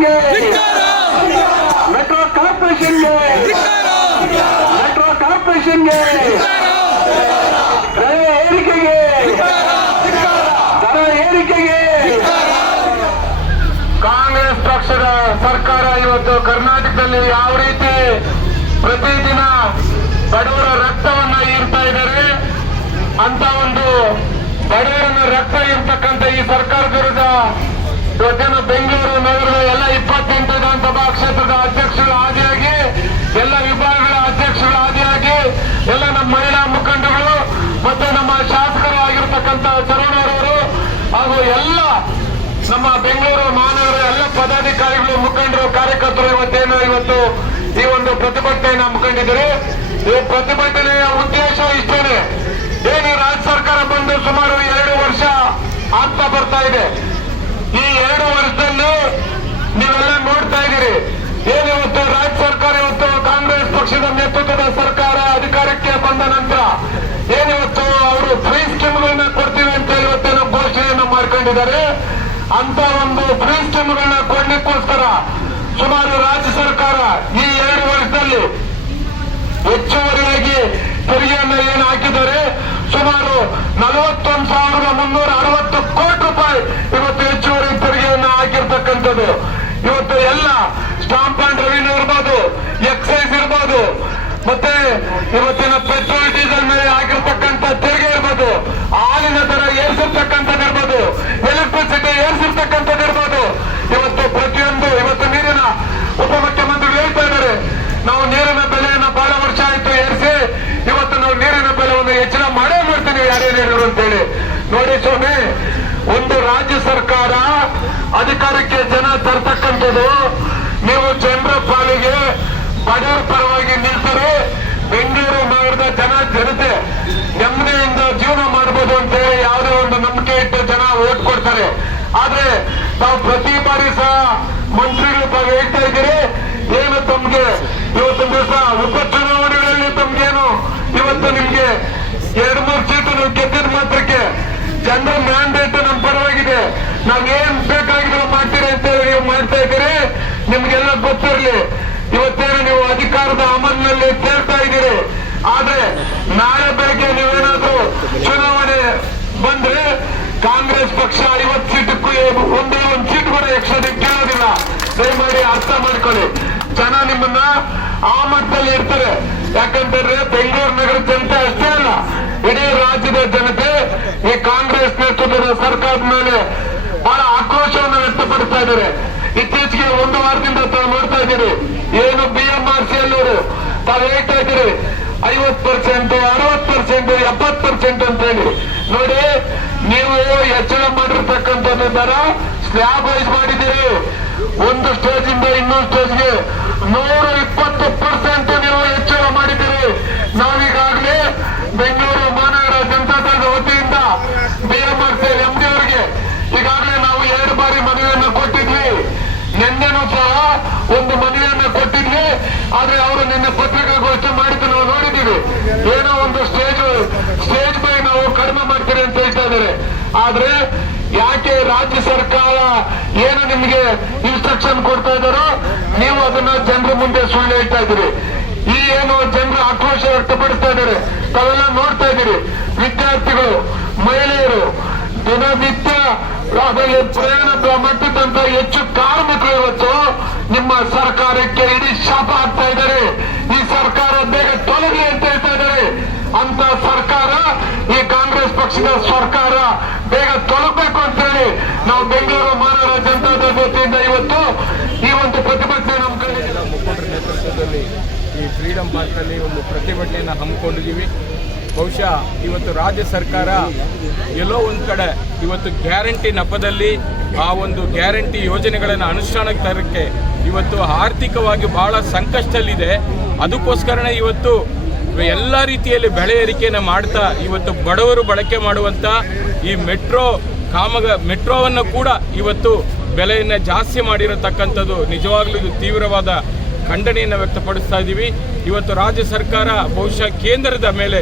ಕಾರ್ಪೊರೇಷನ್ಗೆ metro ಕಾರ್ಪೊರೇಷನ್ಗೆ metro ಕಾರ್ಪೊರೇಷನ್ಗೆ metro ಕಾರ್ಪೊರೇಷನ್ಗೆ ದರ ಏರಿಕೆಗೆ. ದರ ಏರಿಕೆಗೆ. ಕಾಂಗ್ರೆಸ್ ಪಕ್ಷದ ಸರ್ಕಾರ ಇವತ್ತು ಕರ್ನಾಟಕದಲ್ಲಿ ಯಾವ ರೀತಿ ಪ್ರತಿದಿನ ಬಡವರ ರಕ್ತವನ್ನ ಹೀರ್ತಾ ಇದ್ದಾರೆ ಅಂತ ಒಂದು ಬಡವರನ್ನ ರಕ್ತ ಇರ್ತಕ್ಕಂಥ ಈ ಸರ್ಕಾರದ ವಿರುದ್ಧ ಇವತ್ತೇನು ಬೆಂಗಳೂರು ನಗರದ ಕ್ಷೇತ್ರದ ಅಧ್ಯಕ್ಷರು ಆದಿಯಾಗಿ ಎಲ್ಲ ವಿಭಾಗಗಳ ಅಧ್ಯಕ್ಷರು ಆದಿಯಾಗಿ ಎಲ್ಲ ನಮ್ಮ ಮಹಿಳಾ ಮುಖಂಡಗಳು ಮತ್ತು ನಮ್ಮ ಶಾಸಕರು ಆಗಿರ್ತಕ್ಕಂಥ ಚರಣರವರು ಹಾಗೂ ಎಲ್ಲ ನಮ್ಮ ಬೆಂಗಳೂರು ಮಹಾನಗರ ಎಲ್ಲ ಪದಾಧಿಕಾರಿಗಳು, ಮುಖಂಡರು, ಕಾರ್ಯಕರ್ತರು ಇವತ್ತೇನು, ಇವತ್ತು ಈ ಒಂದು ಪ್ರತಿಭಟನೆಯನ್ನು ಹಮ್ಮಿಕೊಂಡಿದ್ದರು ಈ ಪ್ರತಿಭಟನೆಯ ಉದ್ದೇಶ ಇಷ್ಟೇನೆ. ಏನು ರಾಜ್ಯ ಸರ್ಕಾರ ಬಂದು ಸುಮಾರು ಎರಡು ವರ್ಷ ಆಗ್ತಾ ಬರ್ತಾ ಇದೆ ಈ ಎರಡು ವರ್ಷದಲ್ಲಿ ನೀವೆಲ್ಲ ನೋಡ್ತಾ ಇದ್ದೀರಿ ಏನು ಇವತ್ತು ರಾಜ್ಯ ಸರ್ಕಾರ ಇವತ್ತು ಕಾಂಗ್ರೆಸ್ ಪಕ್ಷದ ನೇತೃತ್ವದ ಸರ್ಕಾರ ಅಧಿಕಾರಕ್ಕೆ ಬಂದ ನಂತರ ಏನಿವತ್ತು ಅವರು ಫ್ರೀ ಸ್ಕೀಮ್ಗಳನ್ನ ಕೊಡ್ತೀವಿ ಅಂತ ಇವತ್ತೇನು ಘೋಷಣೆಯನ್ನ ಮಾಡ್ಕೊಂಡಿದ್ದಾರೆ. ಅಂತ ಒಂದು ಫ್ರೀ ಸ್ಕೀಮ್ಗಳನ್ನ ಕೊಡ್ಲಿಕ್ಕೋಸ್ಕರ ಸುಮಾರು ರಾಜ್ಯ ಸರ್ಕಾರ ಈ ಎರಡು ವರ್ಷದಲ್ಲಿ ಹೆಚ್ಚುವರಿಯಾಗಿ ತೆರಿಗೆಯನ್ನು ಏನು ಹಾಕಿದ್ದಾರೆ. ಸುಮಾರು ನಲವತ್ತೊಂದು ಸಾವಿರದ ಮುನ್ನೂರ ಅರವತ್ತು ಕೋಟಿ ರೂಪಾಯಿ ಇವತ್ತು ಹೆಚ್ಚುವರಿ ತೆರಿಗೆಯನ್ನು ಹಾಕಿರ್ತಕ್ಕಂಥದ್ದು. ಇವತ್ತು ಎಲ್ಲ ಸ್ಟಾಂಪ್ ಅಂಡ್ ರೆವಿನ್ಯೂ ಇರ್ಬೋದು, ಎಕ್ಸೈಸ್ ಇರ್ಬೋದು. ಮತ್ತೆ ಇವತ್ತಿನ ಪೆಟ್ರೋಲ್, ಡೀಸೆಲ್ ಮೇಲೆ ಆಗಿರ್ತಕ್ಕಂಥ ತೆರಿಗೆ ಇರ್ಬೋದು. ಹಾಲಿನ ದರ ಏರ್ಸಿರ್ತಕ್ಕಂಥದ್ದು ಇರ್ಬೋದು. ಎಲೆಕ್ಟ್ರಿಸಿಟಿ ಏರ್ಸಿರ್ತಕ್ಕಂಥದ್ದು ಇರ್ಬೋದು. ಇವತ್ತು ಪ್ರತಿಯೊಂದು, ಇವತ್ತು ನೀರಿನ ಉಪಮುಖ್ಯಮಂತ್ರಿಗಳು ಹೇಳ್ತಾ ಇದ್ದಾರೆ. ನಾವು ನೀರಿನ ಬೆಲೆಯನ್ನ ಬಹಳ ವರ್ಷ ಆಯ್ತು ಏರಿಸಿ, ಇವತ್ತು ನಾವು ನೀರಿನ ಬೆಲೆಯನ್ನು ಹೆಚ್ಚಳ ಮಾಡೇ ಮಾಡ್ತೀವಿ ಯಾರೇನು ಅಂತ ಅಂತೇಳಿ. ನೋಡಿ ಸ್ವಾಮಿ, ಒಂದು ರಾಜ್ಯ ಸರ್ಕಾರ ಅಧಿಕಾರಕ್ಕೆ ಜನ ತರ್ತಕ್ಕಂಥದ್ದು ನೀವು ಜನರ ಪಾಲಿಗೆ ಬಡವರ ಪರವಾಗಿ ನಿಲ್ತಾರೆ ಬೆಂಗಳೂರು ನಗರದ ಜನ ಜನತೆ ನೆಮ್ಮದಿಯಿಂದ ಜೀವನ ಮಾಡಬಹುದು ಅಂತ ಹೇಳಿ ಯಾವುದೇ ಒಂದು ನಂಬಿಕೆ ಇಟ್ಟು ಜನ ಓಟ್ ಕೊಡ್ತಾರೆ ಆದ್ರೆ ತಾವು ಪ್ರತಿ ಬಾರಿ ಸಹ ಮಂತ್ರಿಗಳು ಹೇಳ್ತಾ ಇದ್ದೀರಿ ಏನು ತಮ್ಗೆ ಇವತ್ತೊಂದು ದಿವಸ ಉಪಚುನಾವಣೆಗಳಲ್ಲಿ ತಮ್ಗೇನು ಇವತ್ತು ನಿಮ್ಗೆ ಎರಡು ಮೂರು ಸೀಟು ನೀವು ಗೆದ್ದಿದ ಮಾತ್ರಕ್ಕೆ ಜನರ ಮ್ಯಾಂಡೇಟ್ ನಮ್ಮ ಪರವಾಗಿದೆ ನಾವ್ ಏನ್ ಬೇಕಾಗಿದ್ರು ಮಾಡ್ತೀರಿ ಅಂತ ಹೇಳಿ ನೀವು ಮಾಡ್ತಾ ಇದ್ದೀರಿ ನಿಮ್ಗೆಲ್ಲ ಗೊತ್ತಿರಲಿ ಇವತ್ತೇನು ನೀವು ಅಧಿಕಾರದ ಅಮಲಿನಲ್ಲಿ ತೇಳ್ತಾ ಇದ್ದೀರಿ ಆದ್ರೆ ನಾಳೆ ಬೆಳಗ್ಗೆ ನೀವೇನಾದ್ರೂ ಚುನಾವಣೆ ಬಂದ್ರೆ ಕಾಂಗ್ರೆಸ್ ಪಕ್ಷ ಸೀಟಕ್ಕೂ ಒಂದೇ ಒಂದು ಸೀಟ್ ಕೂಡ, ಎಕ್ಸ್ಟ್ರಾ ಕೇಳೋದಿಲ್ಲ. ದಯಮಾಡಿ ಅರ್ಥ ಮಾಡ್ಕೊಳ್ಳಿ. ಜನ ನಿಮ್ಮನ್ನ ಆ ಮಟ್ಟದಲ್ಲಿ ಇರ್ತಾರೆ. ಯಾಕಂತಂದ್ರೆ ಬೆಂಗಳೂರು ನಗರ ಜನತೆ ಅಷ್ಟೇ ಅಲ್ಲ, ಇಡೀ ರಾಜ್ಯದ ಜನತೆ ಈ ಕಾಂಗ್ರೆಸ್ ನೇತೃತ್ವದ ಸರ್ಕಾರದ ಮೇಲೆ ಬಹಳ ಆಕ್ರೋಶವನ್ನು ವ್ಯಕ್ತಪಡಿಸ್ತಾ ಇದ್ದಾರೆ. ಇತ್ತೀಚೆಗೆ ಒಂದು ವಾರದಿಂದ ತಾವು ನೋಡ್ತಾ ಇದ್ದೀರಿ, ಏನು ಬಿ ಎಂ ಆರ್ ಸಿ ಎಲ್ಲವರು ತಾವು ಹೇಳ್ತಾ ಇದ್ದೀರಿ ಐವತ್ ಪರ್ಸೆಂಟ್ ಅರವತ್ ಪರ್ಸೆಂಟ್ ಎಪ್ಪತ್ ಪರ್ಸೆಂಟ್ ಅಂತ ಹೇಳಿ. ನೋಡಿ, ನೀವು ಹೆಚ್ಚಳ ಮಾಡಿರ್ತಕ್ಕಂಥದ್ದು ದರ ಸ್ಲ್ಯಾಬ್ ವೈಸ್ ಮಾಡಿದ್ದೀರಿ. ಒಂದು ಸ್ಟೇಜ್ ಇಂದ ಇನ್ನೊಂದು ಸ್ಟೇಜ್ಗೆ ನೂರ ಇಪ್ಪತ್ತು ಪರ್ಸೆಂಟ್ ನೀವು ಹೆಚ್ಚಳ ಮಾಡಿದ್ದೀರಿ. ನಾವೀಗಾಗಲೇ ಬೆಂಗಳೂರು ಮಹಾನಗರ ಜನತಾ ದಳದ ವತಿಯಿಂದ ಬಿಎಂಆರ್ಸಿ ಎಂಡಿ ಅವರಿಗೆ. ಈಗಾಗಲೇ ನಾವು ಎರಡು ಬಾರಿ ಮನವಿಯನ್ನು ಕೊಟ್ಟಿದ್ವಿ. ನಿನ್ನೆನೂ ಸಹ ಒಂದು ಮನವಿಯನ್ನು ಕೊಟ್ಟಿದ್ವಿ. ಆದ್ರೆ ಅವರು ನಿನ್ನೆ ಪತ್ರಿಕಾಗೋಷ್ಠಿ ಮಾಡಿದ್ದು ನಾವು ನೋಡಿದ್ದೀವಿ. ಏನೋ ಒಂದು ಸ್ಟೇಜ್ ಸ್ಟೇಜ್ ಬೈ ನಾವು ಕಡಿಮೆ ಮಾಡ್ತೀರಿ ಅಂತ ಹೇಳ್ತಾ ಇದ್ದಾರೆ. ಆದ್ರೆ ಯಾಕೆ ರಾಜ್ಯ ಸರ್ಕಾರ ಏನು ನಿಮಗೆ ಇನ್ಸ್ಟ್ರಕ್ಷನ್ ಕೊಡ್ತಾ ಇದ್ದಾರೋ, ನೀವು ಅದನ್ನ ಜನರ ಮುಂದೆ ಸುಳ್ಳು ಹೇಳ್ತಾ ಇದ್ದೀರಿ. ಈ ಏನು ಜನರು ಆಕ್ರೋಶ ವ್ಯಕ್ತಪಡಿಸ್ತಾ ಇದ್ದಾರೆ, ತಾವೆಲ್ಲ ನೋಡ್ತಾ ಇದ್ದೀರಿ. ವಿದ್ಯಾರ್ಥಿಗಳು, ಮಹಿಳೆಯರು, ದಿನನಿತ್ಯ ಅದರಲ್ಲಿ ಪ್ರಯಾಣ ಮಟ್ಟದಂತ ಹೆಚ್ಚು ಕಾರ್ಮಿಕರು ಇವತ್ತು ನಿಮ್ಮ ಸರ್ಕಾರಕ್ಕೆ ಇಡೀ ಶಾಪ ಆಗ್ತಾ ಇದ್ದಾರೆ. ಈ ಸರ್ಕಾರ ಬೇಗ ತೊಲಗಿ ಅಂತ ಹೇಳ್ತಾ ಇದ್ದಾರೆ. ಅಂತ ಸರ್ಕಾರ, ಈ ಕಾಂಗ್ರೆಸ್ ಪಕ್ಷದ ಸರ್ಕಾರ ಹೇಳಿ ನಾವು ಬೆಂಗಳೂರು ಮಹಾನಗರ ಜನತಾ ವತಿಯಿಂದ ಇವತ್ತು ಈ ಒಂದು ಪ್ರತಿಭಟನೆ ನಮ್ಮ ಕಡೆ ಮುಖಂಡರ ನೇತೃತ್ವದಲ್ಲಿ ಈ ಫ್ರೀಡಂ ಪಾರ್ಕಲ್ಲಿ ಒಂದು ಪ್ರತಿಭಟನೆಯನ್ನು ಹಮ್ಮಿಕೊಂಡಿದ್ದೀವಿ. ಬಹುಶಃ ಇವತ್ತು ರಾಜ್ಯ ಸರ್ಕಾರ ಎಲ್ಲೋ ಒಂದು ಕಡೆ ಇವತ್ತು ಗ್ಯಾರಂಟಿ ನೆಪದಲ್ಲಿ ಆ ಒಂದು ಗ್ಯಾರಂಟಿ ಯೋಜನೆಗಳನ್ನು ಅನುಷ್ಠಾನಕ್ಕೆ ತರಕ್ಕೆ ಇವತ್ತು ಆರ್ಥಿಕವಾಗಿ ಬಹಳ ಸಂಕಷ್ಟದಲ್ಲಿದೆ. ಅದಕ್ಕೋಸ್ಕರನೇ ಇವತ್ತು ಎಲ್ಲ ರೀತಿಯಲ್ಲಿ ಬೆಳೆ ಏರಿಕೆಯನ್ನು ಮಾಡ್ತಾ ಇವತ್ತು ಬಡವರು ಬಳಕೆ ಮಾಡುವಂಥ ಈ ಮೆಟ್ರೋ ಕಾಮಗ ಮೆಟ್ರೋವನ್ನು ಕೂಡ ಇವತ್ತು ಬೆಲೆಯನ್ನು ಜಾಸ್ತಿ ಮಾಡಿರತಕ್ಕಂಥದ್ದು ನಿಜವಾಗ್ಲೂ ಇದು ತೀವ್ರವಾದ ಖಂಡನೆಯನ್ನು ವ್ಯಕ್ತಪಡಿಸ್ತಾ ಇದ್ದೀವಿ ಇವತ್ತು ರಾಜ್ಯ ಸರ್ಕಾರ ಬಹುಶಃ ಕೇಂದ್ರದ ಮೇಲೆ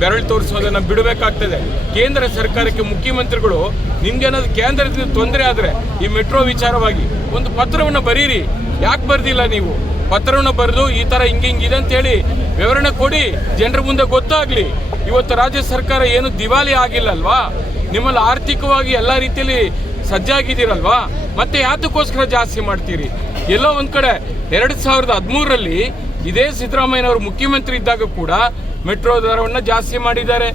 ಬೆರಳು ತೋರಿಸೋದನ್ನು ಬಿಡಬೇಕಾಗ್ತದೆ. ಕೇಂದ್ರ ಸರ್ಕಾರಕ್ಕೆ ಮುಖ್ಯಮಂತ್ರಿಗಳು ನಿಮ್ಗೇನಾದ್ರು ಕೇಂದ್ರದಿಂದ ತೊಂದರೆ ಆದರೆ ಈ ಮೆಟ್ರೋ ವಿಚಾರವಾಗಿ ಒಂದು ಪತ್ರವನ್ನು ಬರೀರಿ. ಯಾಕೆ ಬರ್ದಿಲ್ಲ ನೀವು? ಪತ್ರವನ್ನು ಬರೆದು ಈ ಥರ ಹಿಂಗೆ ಹಿಂಗಿದೆ ಅಂತೇಳಿ ವಿವರಣೆ ಕೊಡಿ. ಜನರ ಮುಂದೆ ಗೊತ್ತಾಗಲಿ. ಇವತ್ತು ರಾಜ್ಯ ಸರ್ಕಾರ ಏನು ದಿವಾಲಿ ಆಗಿಲ್ಲಲ್ವಾ? ನಿಮ್ಮಲ್ಲಿ ಆರ್ಥಿಕವಾಗಿ ಎಲ್ಲ ರೀತಿಯಲ್ಲಿ ಸಜ್ಜಾಗಿದ್ದೀರಲ್ವಾ? ಮತ್ತೆ ಯಾತಕ್ಕೋಸ್ಕರ ಜಾಸ್ತಿ ಮಾಡ್ತೀರಿ? ಎಲ್ಲೋ ಒಂದು ಕಡೆ ಎರಡು ಸಾವಿರದ ಹದಿಮೂರರಲ್ಲಿ ಇದೇ ಸಿದ್ದರಾಮಯ್ಯನವರು ಮುಖ್ಯಮಂತ್ರಿ ಇದ್ದಾಗ ಕೂಡ ಮೆಟ್ರೋ ದರವನ್ನು ಜಾಸ್ತಿ ಮಾಡಿದ್ದಾರೆ.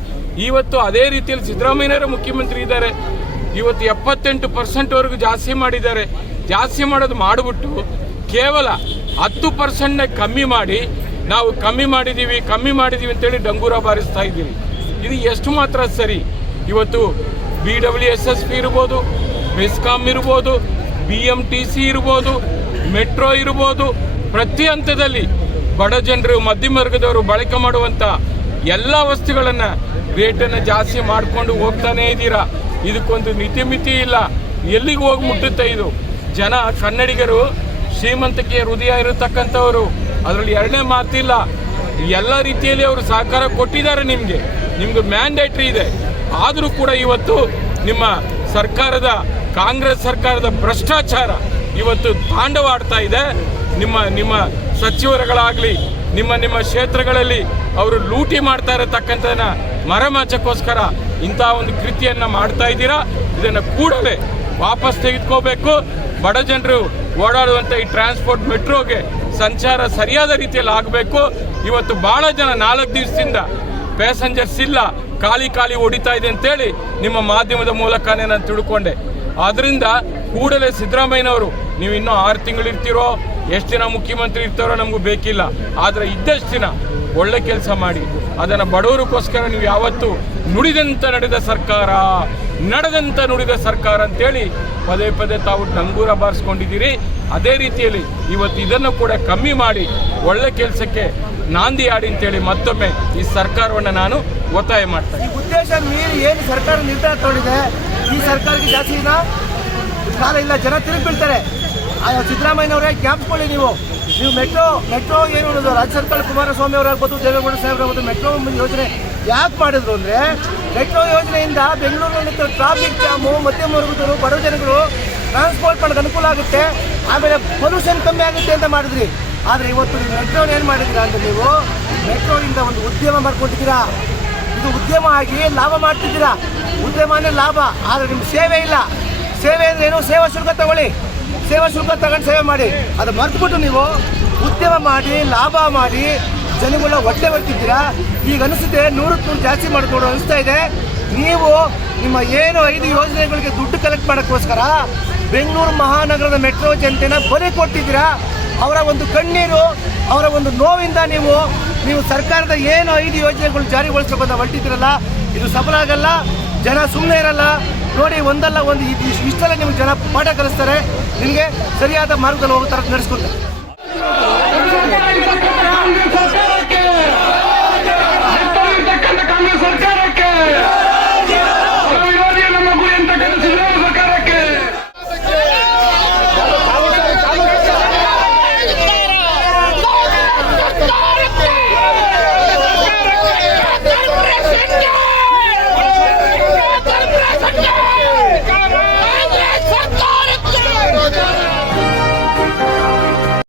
ಇವತ್ತು ಅದೇ ರೀತಿಯಲ್ಲಿ ಸಿದ್ದರಾಮಯ್ಯನವರು ಮುಖ್ಯಮಂತ್ರಿ ಇದ್ದಾರೆ. ಇವತ್ತು ಎಪ್ಪತ್ತೆಂಟು ಪರ್ಸೆಂಟ್ವರೆಗೂ ಜಾಸ್ತಿ ಮಾಡಿದ್ದಾರೆ. ಜಾಸ್ತಿ ಮಾಡೋದು ಮಾಡಿಬಿಟ್ಟು ಕೇವಲ ಹತ್ತು ಪರ್ಸೆಂಟ್ನ ಕಮ್ಮಿ ಮಾಡಿ ನಾವು ಕಮ್ಮಿ ಮಾಡಿದ್ದೀವಿ ಕಮ್ಮಿ ಮಾಡಿದ್ದೀವಿ ಅಂತೇಳಿ ಡಂಗೂರ ಬಾರಿಸ್ತಾ ಇದ್ದೀವಿ ಇದು ಎಷ್ಟು ಮಾತ್ರ ಸರಿ? ಇವತ್ತು B W S S P ಇರ್ಬೋದು ಮೆಸ್ಕಾಮ್ ಇರ್ಬೋದು ಬಿ ಎಂ ಟಿ ಸಿ ಇರ್ಬೋದು ಮೆಟ್ರೋ ಇರ್ಬೋದು. ಪ್ರತಿ ಹಂತದಲ್ಲಿ ಬಡ ಜನರು, ಮಧ್ಯಮ ವರ್ಗದವರು ಬಳಕೆ ಮಾಡುವಂಥ ಎಲ್ಲ ವಸ್ತುಗಳನ್ನು ರೇಟನ್ನು ಜಾಸ್ತಿ ಮಾಡಿಕೊಂಡು ಹೋಗ್ತಾನೇ ಇದ್ದೀರಾ? ಇದಕ್ಕೊಂದು ಮಿತಿ ಮಿತಿ ಇಲ್ಲ. ಎಲ್ಲಿಗೆ ಹೋಗಿ ಮುಟ್ಟುತ್ತೆ ಇದು? ಜನ, ಕನ್ನಡಿಗರು, ಶ್ರೀಮಂತಿಕೆಯ ಹೃದಯ ಇರತಕ್ಕಂಥವರು, ಅದರಲ್ಲಿ ಎರಡನೇ ಮಾತಿಲ್ಲ. ಎಲ್ಲ ರೀತಿಯಲ್ಲಿ ಅವರು ಸಹಕಾರ ಕೊಟ್ಟಿದ್ದಾರೆ ನಿಮಗೆ. ನಿಮ್ಗೆ ಮ್ಯಾಂಡೇಟ್ರಿ ಇದೆ. ಆದರೂ ಕೂಡ ಇವತ್ತು ನಿಮ್ಮ ಸರ್ಕಾರದ, ಕಾಂಗ್ರೆಸ್ ಸರ್ಕಾರದ ಭ್ರಷ್ಟಾಚಾರ ಇವತ್ತು ತಾಂಡವಾಡ್ತಾ ಇದೆ. ನಿಮ್ಮ ನಿಮ್ಮ ಸಚಿವರುಗಳಾಗಲಿ, ನಿಮ್ಮ ನಿಮ್ಮ ಕ್ಷೇತ್ರಗಳಲ್ಲಿ ಅವರು ಲೂಟಿ ಮಾಡ್ತಾ ಇರತಕ್ಕಂಥದನ್ನ ಮರಮಾಚಕ್ಕೋಸ್ಕರ ಇಂಥ ಒಂದು ಕೃತಿಯನ್ನು ಮಾಡ್ತಾ ಇದ್ದೀರಾ? ಇದನ್ನು ಕೂಡಲೇ ವಾಪಸ್ ತೆಗೆದುಕೋಬೇಕು. ಬಡ ಜನರು ಓಡಾಡುವಂಥ ಈ ಟ್ರಾನ್ಸ್ಪೋರ್ಟ್ ಮೆಟ್ರೋಗೆ ಸಂಚಾರ ಸರಿಯಾದ ರೀತಿಯಲ್ಲಿ ಆಗಬೇಕು. ಇವತ್ತು ಭಾಳ ಜನ ನಾಲ್ಕು ದಿವಸದಿಂದ ಪ್ಯಾಸೆಂಜರ್ಸ್ ಇಲ್ಲ. ಖಾಲಿ ಖಾಲಿ ಹೊಡಿತಾ ಇದೆ ಅಂತೇಳಿ ನಿಮ್ಮ ಮಾಧ್ಯಮದ ಮೂಲಕನೇ ನಾನು ತಿಳ್ಕೊಂಡೆ. ಆದ್ರಿಂದ ಕೂಡಲೇ ಸಿದ್ದರಾಮಯ್ಯನವರು, ನೀವು ಇನ್ನೂ ಆರು ತಿಂಗಳು ಇರ್ತೀರೋ, ಎಷ್ಟು ದಿನ ಮುಖ್ಯಮಂತ್ರಿ ಇರ್ತಾರೋ ನಮಗೂ ಬೇಕಿಲ್ಲ. ಆದರೆ ಇದ್ದಷ್ಟು ದಿನ ಒಳ್ಳೆ ಕೆಲಸ ಮಾಡಿ. ಅದನ್ನು ಬಡವರಿಗೋಸ್ಕರ ನೀವು ಯಾವತ್ತು ನುಡಿದಂತ ನಡೆದ ಸರ್ಕಾರ, ನಡೆದಂತ ನುಡಿದ ಸರ್ಕಾರ ಅಂತೇಳಿ ಪದೇ ಪದೇ ತಾವು ನಂಗೂರ ಬಾರಿಸ್ಕೊಂಡಿದ್ದೀರಿ. ಅದೇ ರೀತಿಯಲ್ಲಿ ಇವತ್ತು ಇದನ್ನು ಕೂಡ ಕಮ್ಮಿ ಮಾಡಿ ಒಳ್ಳೆ ಕೆಲಸಕ್ಕೆ ನಾಂದಿ ಆಡಿ ಅಂತೇಳಿ ಮತ್ತೊಮ್ಮೆ ಈ ಸರ್ಕಾರವನ್ನು ನಾನು ಒತ್ತಾಯ ಮಾಡ್ತೇನೆ ಈ ಉದ್ದೇಶ ಮೀರಿ ಏನು ಸರ್ಕಾರ ನಿರ್ಧಾರ ತಗೊಂಡಿದೆ, ಈ ಸರ್ಕಾರಕ್ಕೆ ಜಾಸ್ತಿ ದಿನ ಕಾಲ ಇಲ್ಲ, ಜನ ತಿರುಗಿ ಬೀಳ್ತಾರೆ ಸಿದ್ದರಾಮಯ್ಯನವರೇ ಕ್ಯಾಂಪ್ಕೊಳ್ಳಿ ನೀವು. ನೀವು ಮೆಟ್ರೋ ಮೆಟ್ರೋ ಏನು ಹೇಳೋದು? ರಾಜ್ಯ ಸರ್ಕಾರ ಕುಮಾರಸ್ವಾಮಿ ಅವರಾಗ್ಬೋದು ದೇವೇಗೌಡ ಸಾಹೇಬ್ರಾಗ್ಬೋದು ಮೆಟ್ರೋ ಯೋಜನೆ ಯಾಕೆ ಮಾಡಿದ್ರು ಅಂದರೆ, ಮೆಟ್ರೋ ಯೋಜನೆಯಿಂದ ಬೆಂಗಳೂರಿನಲ್ಲಿ ಟ್ರಾಫಿಕ್ ಜಾಮು ಮಧ್ಯಮ ವರ್ಗದವರು, ಬಡ ಜನಗಳು ಟ್ರಾನ್ಸ್ಪೋರ್ಟ್ ಮಾಡೋದು ಅನುಕೂಲ ಆಗುತ್ತೆ, ಆಮೇಲೆ ಪೊಲ್ಯೂಷನ್ ಕಮ್ಮಿ ಆಗುತ್ತೆ ಅಂತ ಮಾಡಿದ್ರಿ. ಆದರೆ ಇವತ್ತು ನೀವು ಮೆಟ್ರೋನ ಏನು ಮಾಡಿದ್ದೀರಾ ಅಂದರೆ ನೀವು ಮೆಟ್ರೋನಿಂದ ಒಂದು ಉದ್ಯಮ ಮಾಡ್ಕೊಂಡಿದ್ದೀರಾ? ಇದು ಉದ್ಯಮ ಆಗಿ ಲಾಭ ಮಾಡ್ತಿದ್ದೀರಾ? ಉದ್ಯಮನೇ ಲಾಭ, ಆದರೆ ನಿಮ್ಗೆ ಸೇವೆ ಇಲ್ಲ. ಸೇವೆ ಅಂದ್ರೆ ಏನು? ಸೇವಾ ಶುಲ್ಕ ತಗೊಳ್ಳಿ. ಸೇವಾ ಶುಲ್ಕ ತಗೊಂಡು ಸೇವೆ ಮಾಡಿ. ಅದು ಮರ್ತ್ಬಿಟ್ಟು ನೀವು ಉದ್ಯಮ ಮಾಡಿ, ಲಾಭ ಮಾಡಿ ಜನಗಳ ಹೊಟ್ಟೆ ಬರ್ತಿದ್ದೀರಾ? ಈಗ ಅನಿಸುತ್ತೆ ನೂರಕ್ಕೆ ನೂರು ಜಾಸ್ತಿ ಮಾಡಿಕೊಡು ಅನಿಸ್ತಾ ಇದೆ. ನೀವು ನಿಮ್ಮ ಏನು ಐದು ಯೋಜನೆಗಳಿಗೆ ದುಡ್ಡು ಕಲೆಕ್ಟ್ ಮಾಡೋಕ್ಕೋಸ್ಕರ ಬೆಂಗಳೂರು ಮಹಾನಗರದ ಮೆಟ್ರೋ ಜನತೆನ ಬಲಿ ಕೊಟ್ಟಿದ್ದೀರಾ? ಅವರ ಒಂದು ಕಣ್ಣೀರು, ಅವರ ಒಂದು ನೋವಿಂದ ನೀವು ನೀವು ಸರ್ಕಾರದ ಏನು ಐದು ಯೋಜನೆಗಳು ಜಾರಿಗೊಳಿಸಬೇಕಂತ ಹೊರಟಿದ್ದೀರಲ್ಲ, ಇದು ಸಫಲ ಆಗಲ್ಲ, ಜನ ಸುಮ್ಮನೆ ಇರಲ್ಲ. ನೋಡಿ, ಒಂದಲ್ಲ ಒಂದು ಇಷ್ಟೆಲ್ಲ ನಿಮ್ಗೆ ಜನ ಪಾಠ ಕಲಿಸ್ತಾರೆ. ನಿಮಗೆ ಸರಿಯಾದ ಮಾರ್ಗದಲ್ಲಿ ಹೋಗೋ ಥರ ನಡೆಸ್ಕೊತಾರೆ